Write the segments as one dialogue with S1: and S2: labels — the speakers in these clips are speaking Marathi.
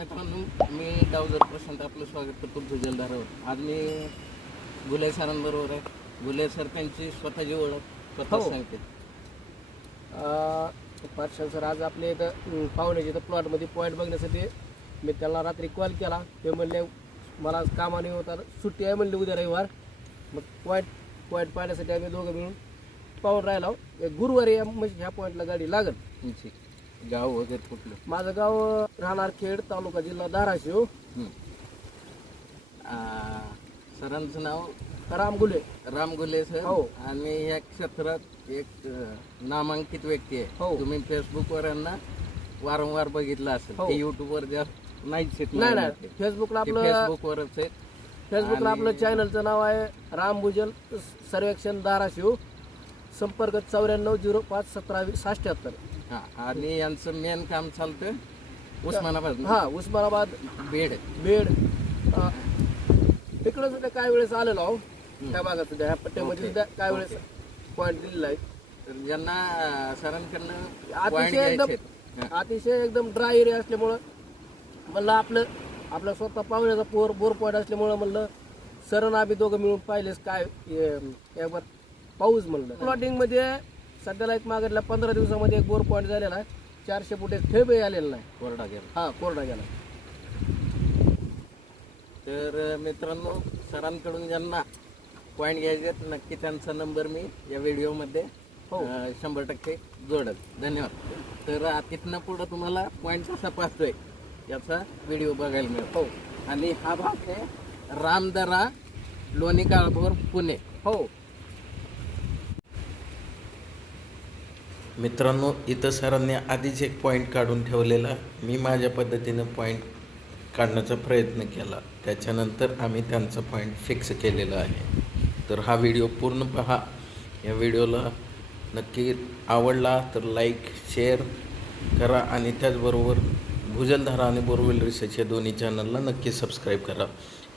S1: मित्रांनो मी डावजर प्रशांत आपलं स्वागत करतो भुजलधारावर. आज मी गुले सरांबरोबर आहे. गुले सर त्यांची स्वतःची ओळख स्वतः
S2: हो.
S1: सांगते.
S2: पार्शन सर आज आपल्या इथं पाहुण्याच्या इथं प्लॉटमध्ये पॉईंट बघण्यासाठी मी त्याला रात्री कॉल केला. ते म्हणले मला आज कामाने होता सुट्टी आहे म्हणली उद्या रविवार. मग पॉईंट पॉईंट पाहण्यासाठी आम्ही दोघं मिळून पाहून राहिलो. एक गुरुवारी या म्हणजे ह्या पॉईंटला गाडी लागत
S1: तुमची गाव वगैरे कुठलं?
S2: माझं गाव राहणार खेड तालुका जिल्हा धाराशिव.
S1: आ, सरांचं नाव
S2: राम गुले
S1: राम गुले सर.
S2: हो.
S1: आणि या क्षेत्रात एक अ, नामांकित व्यक्ती आहे.
S2: हो.
S1: तुम्ही फेसबुकवर यांना वारंवार बघितलं असेल.
S2: हो.
S1: ते युट्यूबवर जास्त नाहीच
S2: नाही
S1: मला
S2: नाही फेसबुकला आपलं
S1: फेसबुकवरच आहे
S2: फेसबुकला
S1: आणि-
S2: आपलं चॅनलचं नाव आहे राम भुजल सर्वेक्षण धाराशिव. संपर्क चौऱ्याण्णव झिरो पाच सतरा अठ्ठ्याहत्तर
S1: हा आणि यांचं मेन काम चालतं उस्मानाबाद
S2: हा उस्मानाबाद.
S1: बेड.
S2: बेड. तिकडं सुद्धा काय वेळेस आलेलो आहो. त्या भागात सुद्धा ह्या पट्ट्यामध्ये सुद्धा काय वेळेस पॉईंट दिलेला आहे.
S1: तर ज्यांना सरांकडनं point
S2: अतिशय
S1: घ्यायचे
S2: एकदम
S1: आहेत.
S2: अतिशय एकदम ड्राय एरिया असल्यामुळं म्हणलं आपलं आपलं स्वतः पाहुण्याचा पोर बोर पॉईंट असल्यामुळं म्हणलं सरण आम्ही दोघं मिळून पाहिलेस काय एकবার पाऊस म्हणलं. प्लॉटिंगमध्ये सध्याला एक मागडल्या पंधरा दिवसामध्ये एक बोर पॉईंट झालेला आहे. चारशे फुट एक ठेबही आलेला नाही.
S1: कोरडा गेला.
S2: हा कोरडा गेला.
S1: तर मित्रांनो सरांकडून ज्यांना पॉईंट घ्यायचे आहेत, नक्की त्यांचा नंबर मी या व्हिडिओमध्ये
S2: हो.
S1: शंभर टक्के जोडल. धन्यवाद. तर तिथनं पुढं तुम्हाला पॉईंट कसा पाहतोय याचा व्हिडिओ बघायला मिळतो
S2: हो.
S1: आणि हा भाग आहे रामदरा लोणी काळभोर पुणे.
S2: हो.
S3: मित्रांनो इथं सरांनी आधीच एक पॉईंट काढून ठेवलेला. मी माझ्या पद्धतीनं पॉईंट काढण्याचा प्रयत्न केला. त्याच्यानंतर आम्ही त्यांचा पॉईंट फिक्स केलेला आहे. तर हा व्हिडिओ पूर्ण पहा. या व्हिडिओला नक्की आवडला तर लाईक शेअर करा आणि त्याचबरोबर भुजलधारा आणि बोरवेल रिसर्च या दोन्ही चॅनलला नक्की सबस्क्राईब करा.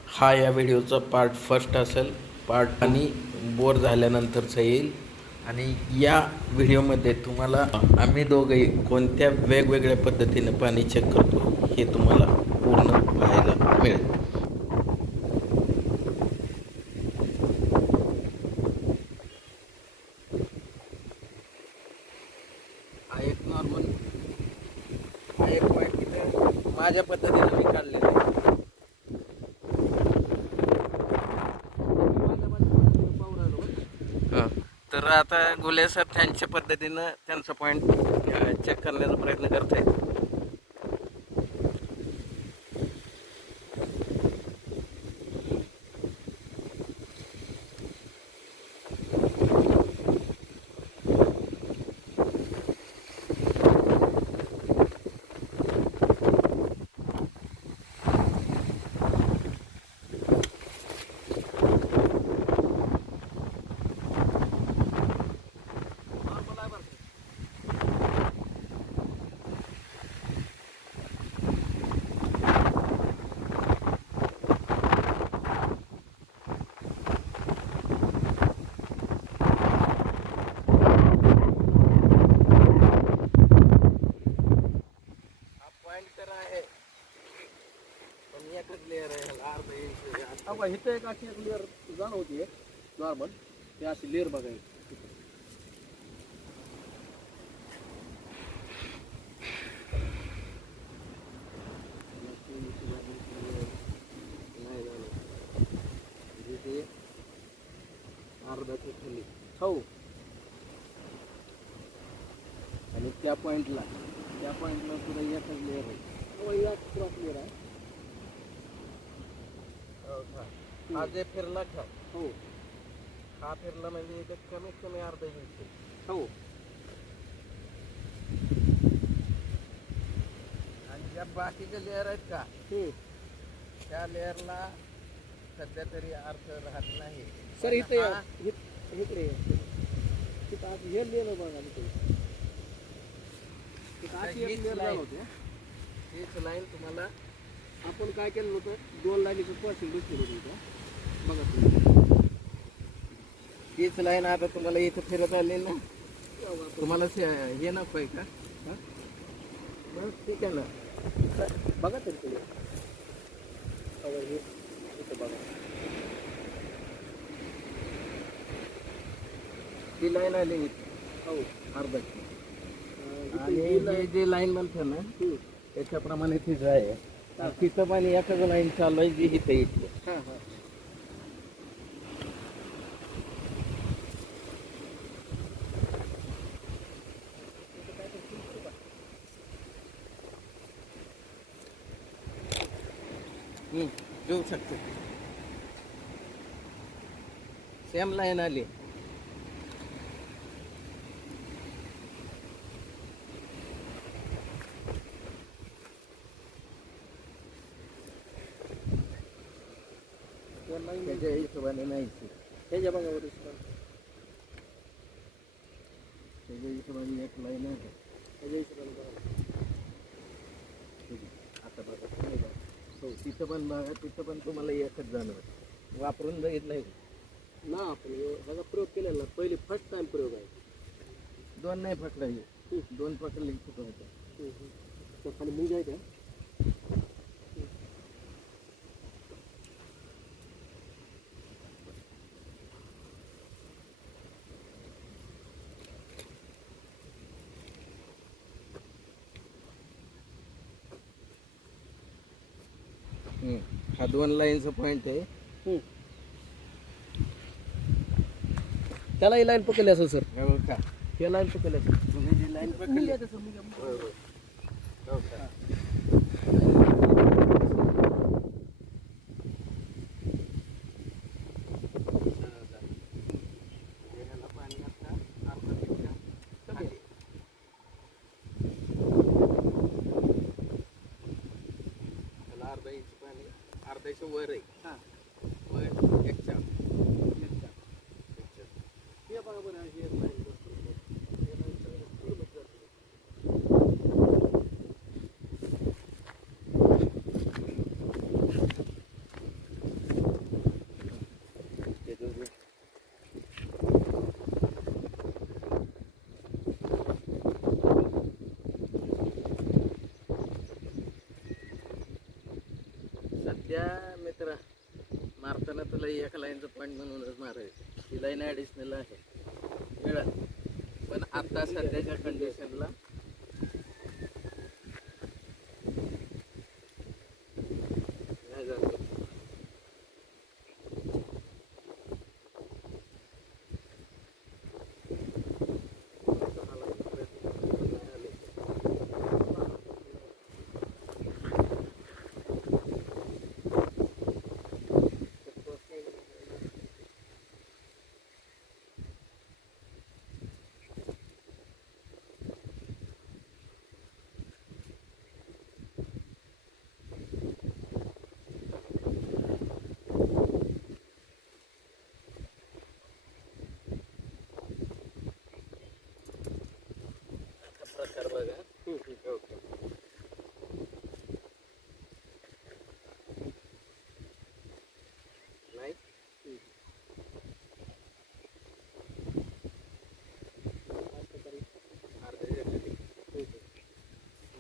S3: हा या व्हिडिओचा पार्ट फर्स्ट असेल. पार्ट आणि बोर झाल्यानंतरचा येईल. आणि या व्हिडिओमध्ये तुम्हाला आम्ही दोघंही कोणत्या वेगवेगळ्या पद्धतीने पाणी चेक करतो हे तुम्हाला पूर्ण पाहायला मिळेल
S1: हा एक नॉर्मल हा एक पॉईंट तिथे माझ्या पद्धतीने मी काढलेला आहे हं. तर आता त्यांच्या पद्धतीनं त्यांचा पॉईंट चेक करण्याचा प्रयत्न करत आहेत आहे. पण एकच लेअर आहे ह्याला अर्धा इंच
S2: इथं एक अशी एक लेअर जाणवते नॉर्मल ते अशी लेअर बघायची.
S1: खाली
S2: हो.
S1: आणि त्या पॉइंटला त्या पॉइंटला सुद्धा एकच लेअर आहे
S2: हो, या क्रॉस लेअर आहे
S1: हा। जे फिरला का
S2: हो।
S1: हा फिरला म्हणजे इथं कमीत कमी अर्धा इंच आहे.
S2: हो।
S1: आणि ज्या बाकीचे लेअर आहेत का?
S2: हम्म.
S1: त्या लेअरला सध्या तरी अर्थ राहत नाही।
S2: सर
S1: पण
S2: इथं या.
S1: हा-
S2: इथं- इकडे या. तिथं आज हे लेअर बघा इथे तिथं अशी
S1: हीच लाईन तुम्हाला
S2: आपण काय केलं होतं दोन लाईनीचं पर्सेंटेज केलं होतं. बघा तुम्ही.
S1: हीच लाईन आता तुम्हाला इथं फिरत आली ना तुम्हाला हे नको आहे का?
S2: हा?
S1: बस ठीक आहे ना.
S2: बघा तरी तुम्ही. हे इथं बघा.
S1: ती लाईन आली.
S2: हो.
S1: अर्धाची
S2: अं,
S1: आणि
S2: इथे
S1: जे लाईन म्हणते ना त्याच्याप्रमाणे तिचं आहे. तिथं पण एकाच लाईन चालू आहे जी इथं इथली
S2: हां
S1: देऊ शकतो. सेम लाईन आली
S2: त्या line
S1: त्याच्या हिशोबाने नाही
S2: बघा बरं इथं.
S1: त्याच्या हिशोबाने एक लाईन आहे
S2: ह्याच्या हिशोबाने बघा.
S1: आता बघा तुम्ही बघा. हो तिथं पण बघा तिथं पण तुम्हाला एकच जाणवत वापरून बघितलंय
S2: ना आपण ह्याचा प्रयोग केलेला. पहिले फर्स्ट टाइम प्रयोग आहे
S1: दोन नाही पकडलं दोन पकडले चुकं होतं
S2: हम्म, हम्म. त्या खाली मुंज आहे का
S1: हम्म. हा दोन लाईनचा पॉईंट आहे.
S2: हम्म. त्यालाही लाईन पकडली असेल सर
S1: हो का
S2: हे लाईन पकडली असेल.
S1: तुम्ही जी लाईन पकडली.
S2: मुंग्या तसं, मुंग्या, मुंग्या.
S1: होय, होय. हो का? ह्याला पाणी आता अर्धा पेक्षा खाली. त्याला अर्धा इंच पाणी अर्ध्याच्या वर आहे
S2: हां.
S1: वर एक चार एक चार. एक चार.
S2: हे बघा बरं हे line बघ. हे line सगळं पूर्ण जातं.
S1: ते दोघं. सध्या मित्र मारताना तुला एका लाईनचं पॉईंट म्हणूनच मारायचं. ही लाईन ॲडिशनल आहे. मिळाल पण आता सध्याच्या कंडिशनला असा बघा ओके. नाही?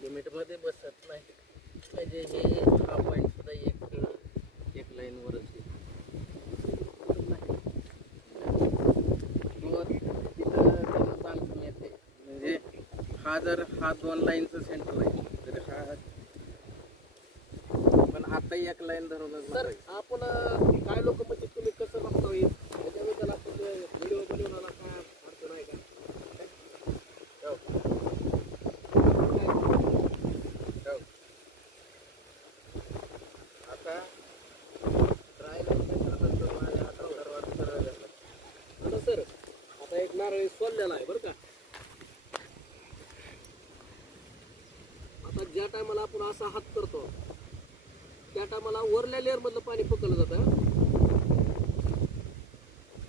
S1: लिमिटमध्ये बसत नाही. म्हणजे हे हा पॉईंट सुद्धा एक एक लाईनवरच तिथं चालून येते म्हणजे हा जर हा दोन लाईनचं सेंटर आहे. तर हा पण आता एक लाईन
S2: सर
S1: मारायचं.
S2: आपण काय लोक म्हणजे तुम्ही कसं बघता येईल त्याच्याबद्दल आपण व्हिडिओ बनवण्याला काय अडचण आहे का
S1: हो. हो. आता ट्राय लाईन माझ्या हातात सर्वात सरळ झालं.
S2: आता सर आता एक नारळ सोललेला आहे बरं का आता ज्या टायमाला आपण असा हात करतो. त्या टायमाला वरल्या लेअर मधलं पाणी पकडलं जातं.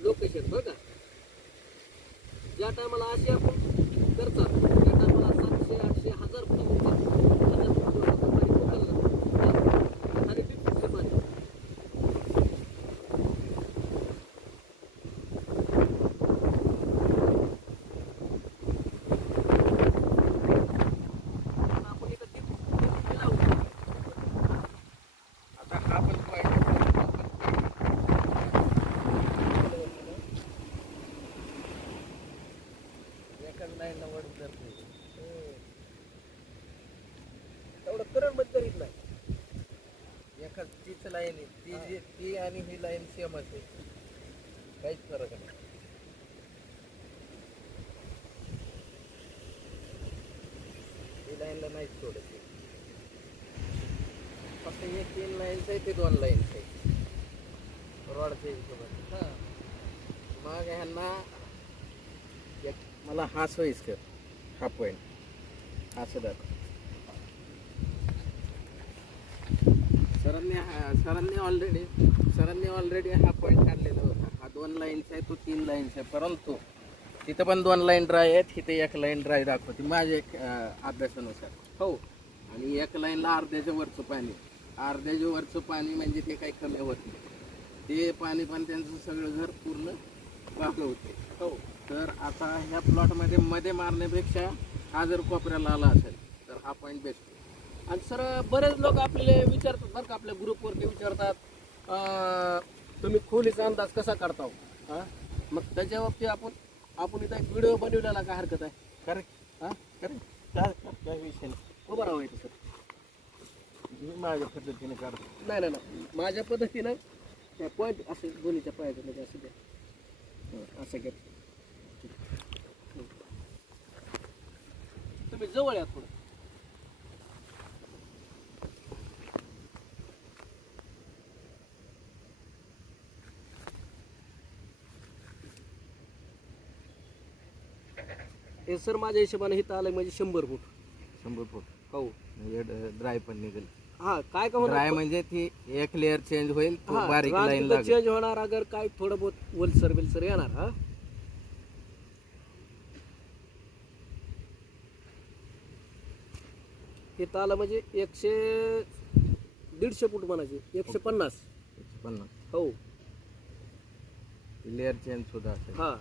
S2: लोकेशन बघा का? ज्या टायमाला अशी आपण करतात त्या टायमाला सातशे आठशे हजार फूट हजार फूट पाणी पकडलं जातं आणि ते फुटते पाणी आपण इथं दीप दीप लावू
S1: लाईन आहे ती जी ती आणि ही लाईन सेमच आहे. काहीच फरक नाही. ही लाईनला नाहीच सोडत. फक्त हे तीन लाईन्स आहे ते दोन लाईन्स आहे. रोडच्या हिशोबाने. हां. मग ह्यांना एक मला हा सोयीस्कर हा पॉईंट असं दाखव. सरांनी हा सरांनी ऑलरेडी सरांनी ऑलरेडी हा पॉईंट काढलेला होता. हा दोन लाईन्स आहे तो तीन लाईन्स आहे. परंतु तिथं पण दोन लाईन ड्राय आहेत तिथे एक लाईन ड्राय दाखवते. माझ्या एक अभ्यासानुसार. हो. आणि एक लाईनला अर्ध्याच्या वरचं पाणी. अर्ध्याच्या वरचं पाणी म्हणजे ते काही कमी होत नाही. ते पाणी पण त्यांचं सगळं घर पूर्ण वागवते हो. तर आता ह्या प्लॉटमध्ये मध्ये मारण्यापेक्षा हा जर कोपऱ्याला आला असेल तर हा पॉईंट बेस्ट
S2: आणि सर बरेच लोक आपले विचारतात बरं का आपल्या ग्रुपवरती विचारतात. तुम्ही खोलीचा अंदाज कसा काढता हो? मग त्याच्या बाबतीत आपण आपण इथं एक व्हिडिओ बनवलेला काय हरकत आहे?
S1: करेक्ट
S2: हा?
S1: करेक्ट काय काय विषय नाही.
S2: उभं राहायचं सर.
S1: मी माझ्या पद्धतीने काढतो.
S2: नाही नाही नाही. माझ्या पद्धतीनं त्या पॉईंट असे दोन्हीच्या पायाचं म्हणजे असं द्या हं, असं घ्या. तुम्ही जवळ या थोडं. हे सर माझ्या हिशोबाने इथं आलं म्हणजे शंभर फूट.
S1: शंभर फूट.
S2: हो.
S1: म्हणजे ड्राय पण निघेल.
S2: हा काय का होणार?
S1: ड्राय म्हणजे ती एक लेअर चेंज होईल तो
S2: हा,
S1: बारीक लाईन
S2: तिथं
S1: लागेल.
S2: चेंज होणार अगर काय थोडं बहुत वलसर बिलसर येणार हा. इथं आलं म्हणजे एकशे दीडशे फूट म्हणायचे एकशे पन्नास.
S1: पन्नास.
S2: हो.
S1: लेअर चेंज सुद्धा असेल.
S2: हा.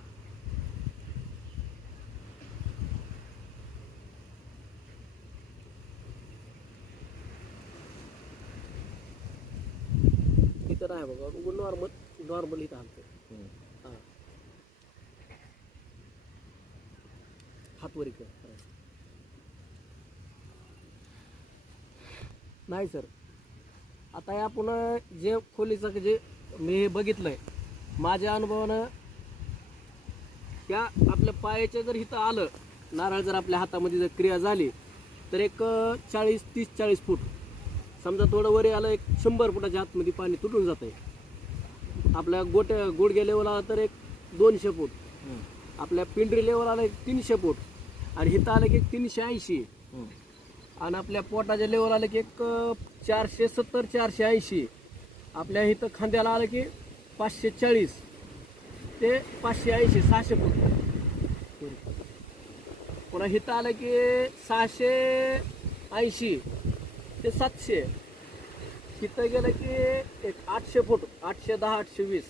S2: इथं नाही बघा. नॉर्मल नॉर्मल इथं आणतो.
S1: हम्म.
S2: हा. हात वर इकडे. करायचं. नाही सर आता हे आपण जे खोलीचं जे मी हे बघितलंय माझ्या अनुभवानं त्या आपल्या पायाच्या जर इथं आलं नारळ जर आपल्या हातामध्ये जर क्रिया झाली तर एक चाळीस तीस चाळीस फूट समजा थोडं वरी आलं एक शंभर फुटाच्या आतमध्ये पाणी तुटून जात आहे आपल्या गोट्या गोडग्या लेवल आला तर एक दोनशे फूट. आपल्या पिंडरी लेवल आला एक तीनशे फूट. आणि हिथं आलं की एक तीनशे ऐंशी. आणि आपल्या पोटाच्या लेवल आलं की एक चारशे सत्तर चारशे ऐंशी. आपल्या इथं खांद्याला आलं की पाचशे चाळीस. ते पाचशे ऐंशी सहाशे फूट. पुन्हा हिथं आलं की सहाशे ऐंशी. ते सातशे. तिथं गेलं की एक आठशे फूट आठशे दहा आठशे वीस.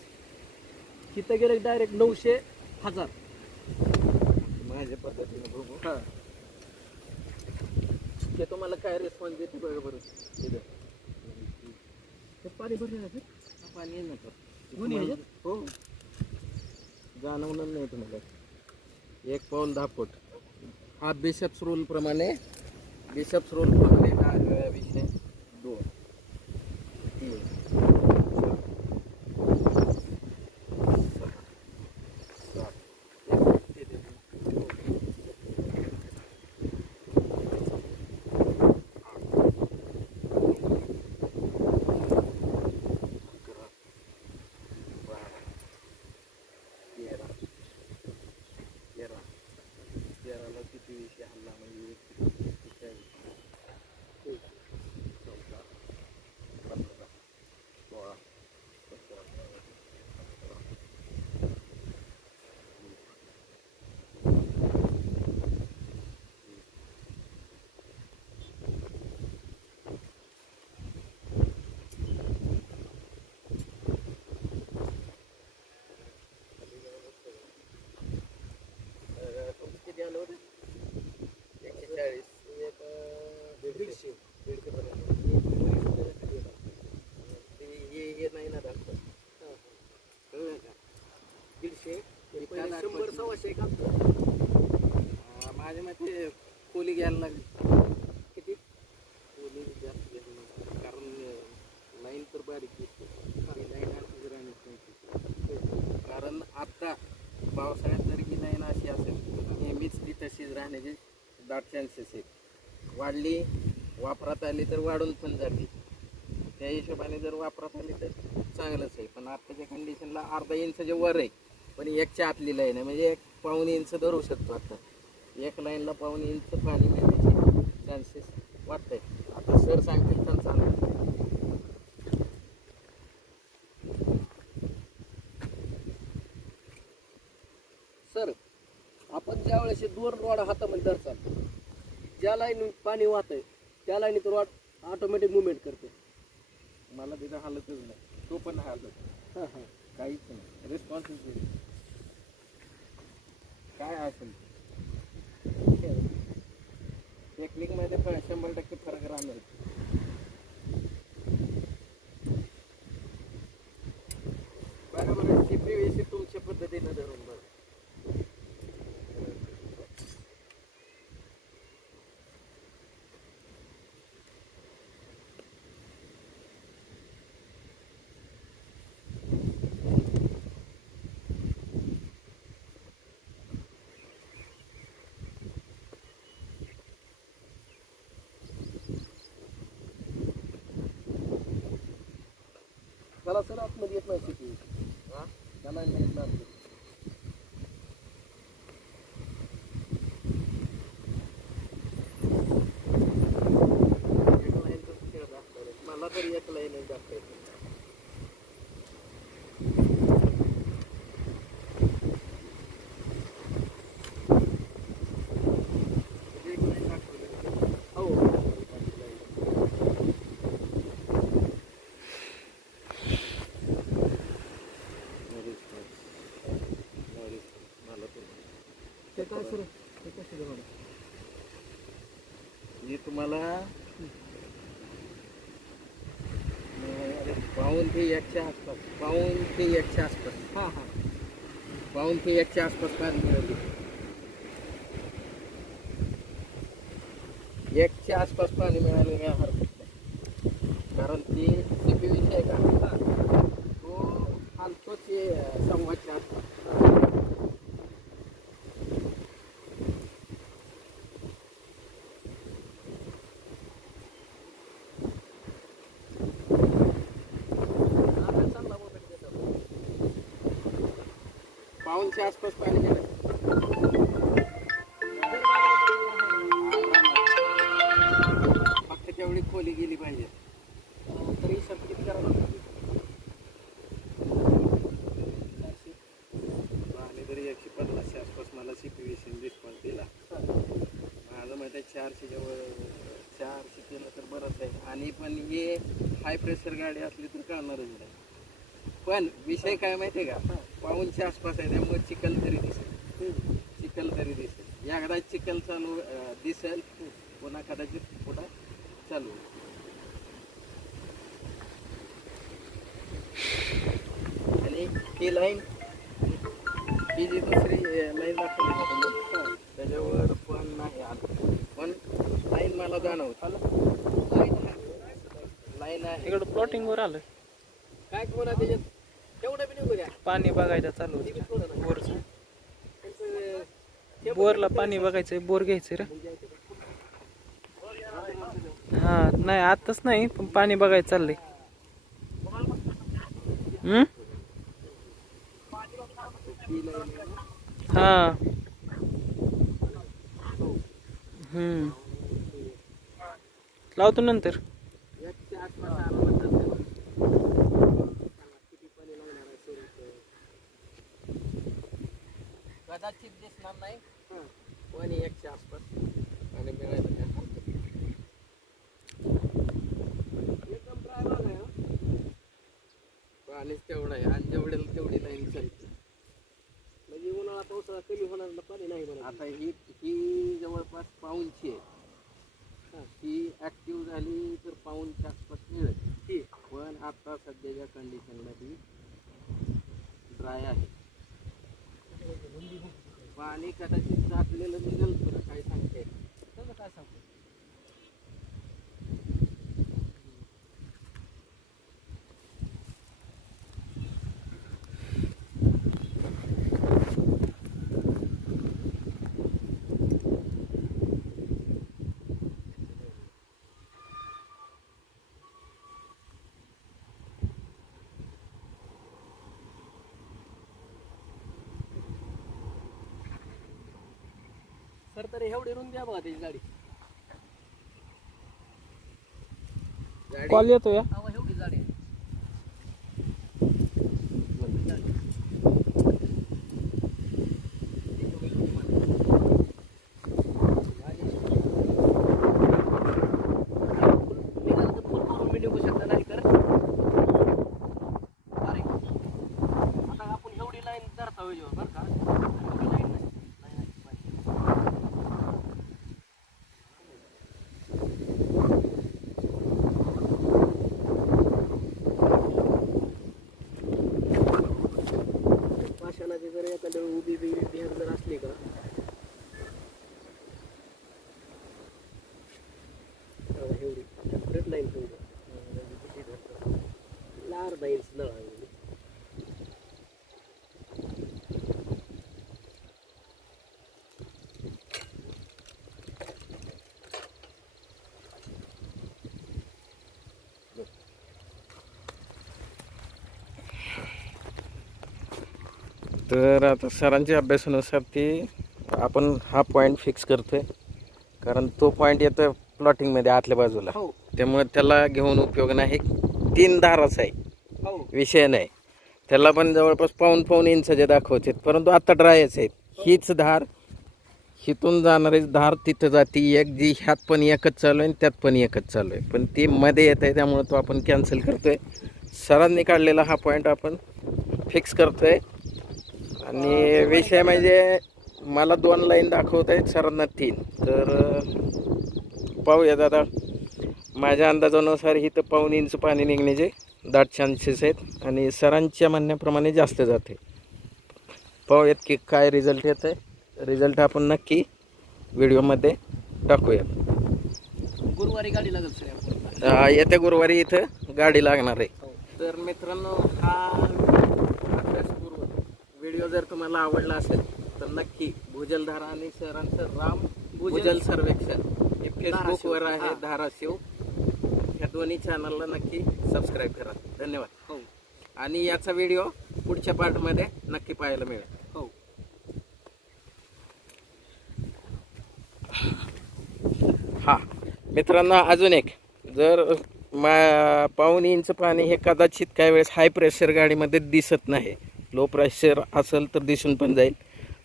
S2: तिथं गेलं की डायरेक्ट नऊशे हजार.
S1: माझ्या पद्धतीने बघू.
S2: हां.
S1: ते तुम्हाला काय रिस्पॉन्स देते बघा बरं. इथं.
S2: ते पाणी भरलेलं आहे
S1: हा, पाणी आहे ना तर.
S2: दोन्ही ह्याच्यात?
S1: हो. जाणवणार नाही तुम्हाला. एक पाऊल दहा फूट. हा बिशप्स रूल प्रमाणे बिशप्स रूल प्रमाणे हा अ, विषय दोन तीन असं एका माझ्या मते खोली घ्यायला लागली. किती? खोली जास्त घ्यायला लागली कारण लाईन तर बारीक लाईन अशी राहण्याची कारण आत्ता पावसाळ्यात जर की लाईन अशी असेल नेहमीच ती तशीच राहण्याची दाट चान्सेस आहेत. वाढली वापरात आली तर वाढून पण जाते. त्या हिशोबाने जर वापरात आली तर चांगलंच आहे. पण आत्ताच्या कंडिशनला अर्धा इंचाच्या वर आहे. पण एकच्या आतली लाईन आहे. म्हणजे पाऊन इंच धरू शकतो आता. एक लाईनला पाऊन इंच पाणी मिळण्याचे चान्सेस वाटतंय आता सर सांगतील चांगलं
S2: सर आपण ज्या वेळेस दोन रॉड हातामध्ये धरचाल ज्या लाईन पाणी वाहतंय त्या लाईनीत रॉड ऑटोमॅटिक मुवमेंट करते.
S1: मला तिथं हालतच नाही. तो पण हालत.
S2: हां हां.
S1: काहीच नाही. रिस्पॉन्सिबिलिटी काय असेल? टेक्निकमध्ये पण शंभर टक्के फरक राहणार. बरोबर पी सी तुमच्या पद्धतीनं धरून बघा.
S2: त्याला सर आतमध्ये येत नाही
S1: हा?
S2: त्याला येत नाही
S1: एक लाईनचाच खेळ दाखवला आहे. मला तरी एक लाईन दाखवायचं एक लाईन दाखवली
S2: हो काय?
S1: मी तुम्हाला पाऊन ते एकच्या आसपास पाऊन ते एकच्या आसपास.
S2: हां हां.
S1: पाऊन ते एकच्या आसपास पाणी मिळाली. एकच्या आसपास पाणी मिळाले काय हरकत नाही. कारण ती सीपी विषय का? तो आणतो ते संवादच्या आसपास
S2: आता चांगला movement देतो.
S1: पाऊनच्या आसपास पाणी मिळालं फक्त तेवढी खोली गेली पाहिजे.
S2: तरी सर किती करावं लागतं?
S1: आणि जरी एकशे पन्नासच्या आसपास मला सी पी व्ही रिस्पॉन्स दिला. माझं माहिती आहे चारशेच्या वर चारशे केलं तर बरंच आहे आणि पण हे हाय प्रेशर गाडी असली तर कळणारच नाही. पण विषय काय माहिती आहे का? पाऊनच्या आसपास आहे त्यामुळे चिखल तरी दिसेल. चिखल तरी दिसेल. एकदा चिखल चालू दिसेल पुन्हा कदाचित पुन्हा चालू. आणि ही लाईन ही जी दुसरी लाईन दाखवली त्याच्यावर पण नाही आलं. पण लाईन मला जाणवत. लाईन आहे.
S4: इकडं प्लॉटिंग वर आलं.
S2: काय म्हणा त्याच्यात?
S4: पाणी बघायचं चालू होतं. बोरचं. बोरला पाणी बघायचंय बोर घ्यायचंय रे. हा नाही आताच नाही पण पाणी बघायचं चाललंय. हम्म? हा. हम्म. लावतो नंतर
S1: एकच्या आसपास आलं तर त्याला किती पाणी लागणार आहे सुरूचं. कदाचित दिसणार नाही पण एकच्या आसपास पाणी मिळायला काय हरकत नाही.
S2: एकदम dry भाग आहे, हं.
S1: पाणीच तेवढं आहे आणि जेवढेल तेवढी लाईन चालते
S2: म्हणजे उन्हाळा पावसाळा कमी होणार ना पाणी नाही म्हणा
S1: आता ही ही जवळपास पाऊनची आहे
S2: हां.
S1: ही ऍक्टिव्ह झाली तर पाऊनच्या आसपास मिळेल
S2: ती
S1: पण आता सध्याच्या कंडिशनला ती ड्राय आहे पाणी कदाचित साठलेलं निघेल तुला काय सांगते
S2: त्याचं काय सांगतो सर तर एवढी रुंदी आहे बघा त्याची गाडी.
S4: कॉल येतो या
S2: अहो, एवढी गाडी आहे निघालं तर फुल करून बी निघू शकता नाही तर अरे आता आपण एवढी लाईन धरता होईल बरं का एवढी लाईन नसते लाईन असते पाहिजे. पाषाणाची जर एखाद्या उभी बिबी बिहार जर असली का बघा एवढी सेपरेट लाईन ठेवली अर्धा इंच नळ
S1: तर आता सरांच्या अभ्यासानुसार ती आपण हा पॉईंट फिक्स करतोय. कारण तो पॉईंट येतो प्लॉटिंगमध्ये आतल्या बाजूला.
S2: हो.
S1: त्यामुळे त्याला घेऊन उपयोग नाही. तीन धाराच आहे. विषय नाही. त्याला पण जवळपास पाऊन पाऊन इंच जे दाखवते परंतु आता ड्रायच आहेत. हीच धार हिथून जाणारी धार तिथं जाते. एक जी ह्यात पण एकच चालू आहे आणि त्यात पण एकच चालू आहे. पण ती मध्ये येत आहे त्यामुळे तो आपण कॅन्सल करतो आहे सरांनी काढलेला हा पॉईंट आपण फिक्स करतो आहे आणि विषय म्हणजे मला दोन लाईन दाखवत आहेत सरांना तीन. तर पाहूया दादा. माझ्या अंदाजानुसार इथं पाऊन इंच पाणी निघण्याचे. दाट चान्सेस आहेत आणि सरांच्या म्हणण्याप्रमाणे जास्त जाते. पाहूयात की काय रिझल्ट येत आहे रिझल्ट आपण नक्की व्हिडिओमध्ये टाकूयात.
S2: गुरुवारी गाडी लागेल सर आपल्याला.
S1: अं, येत्या गुरुवारी इथं गाडी लागणार आहे.
S2: हो.
S1: तर मित्रांनो हा अभ्यासपूर्व व्हिडिओ जर तुम्हाला आवडला असेल तर नक्की भुजलधारा आणि सरांचं राम भुजल सर्वेक्षण हे फेसबुकवर आहे. धाराशिव. ह्या दोन्ही चॅनलला नक्की सबस्क्राईब करा. धन्यवाद.
S2: हो.
S1: आणि याचा व्हिडिओ पुढच्या पार्टमध्ये नक्की पाहायला मिळेल.
S2: हो.
S1: हा. मित्रांनो अजून एक. जर मा पाऊण इंच पाणी हे कदाचित काही वेळेस हाय प्रेशर गाडीमध्ये दिसत नाही. लो प्रेशर असेल तर दिसून पण जाईल.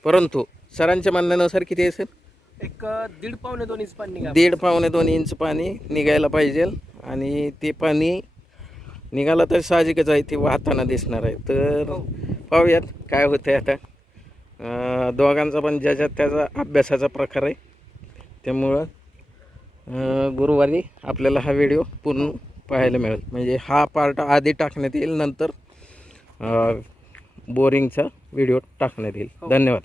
S1: परंतु सरांच्या म्हणण्यानुसार किती असेल
S2: एक अं, दीड पावणे दोन इंच पाणी
S1: दीड पावणे दोन इंच पाणी निघायला पाहिजे. आणि ते पाणी निघालं तर साहजिकच आहे ते वाहताना दिसणार आहे. तर पाहूयात काय होतं आता. अं, दोघांचा पण ज्याच्या त्याचा अभ्यासाचा प्रकार आहे त्यामुळं गुरुवारी आपल्याला हा व्हिडिओ पूर्ण पाहायला मिळेल. म्हणजे हा पार्ट आधी टाकण्यात येईल नंतर बोरिंगचा व्हिडिओ टाकण्यात येईल. धन्यवाद.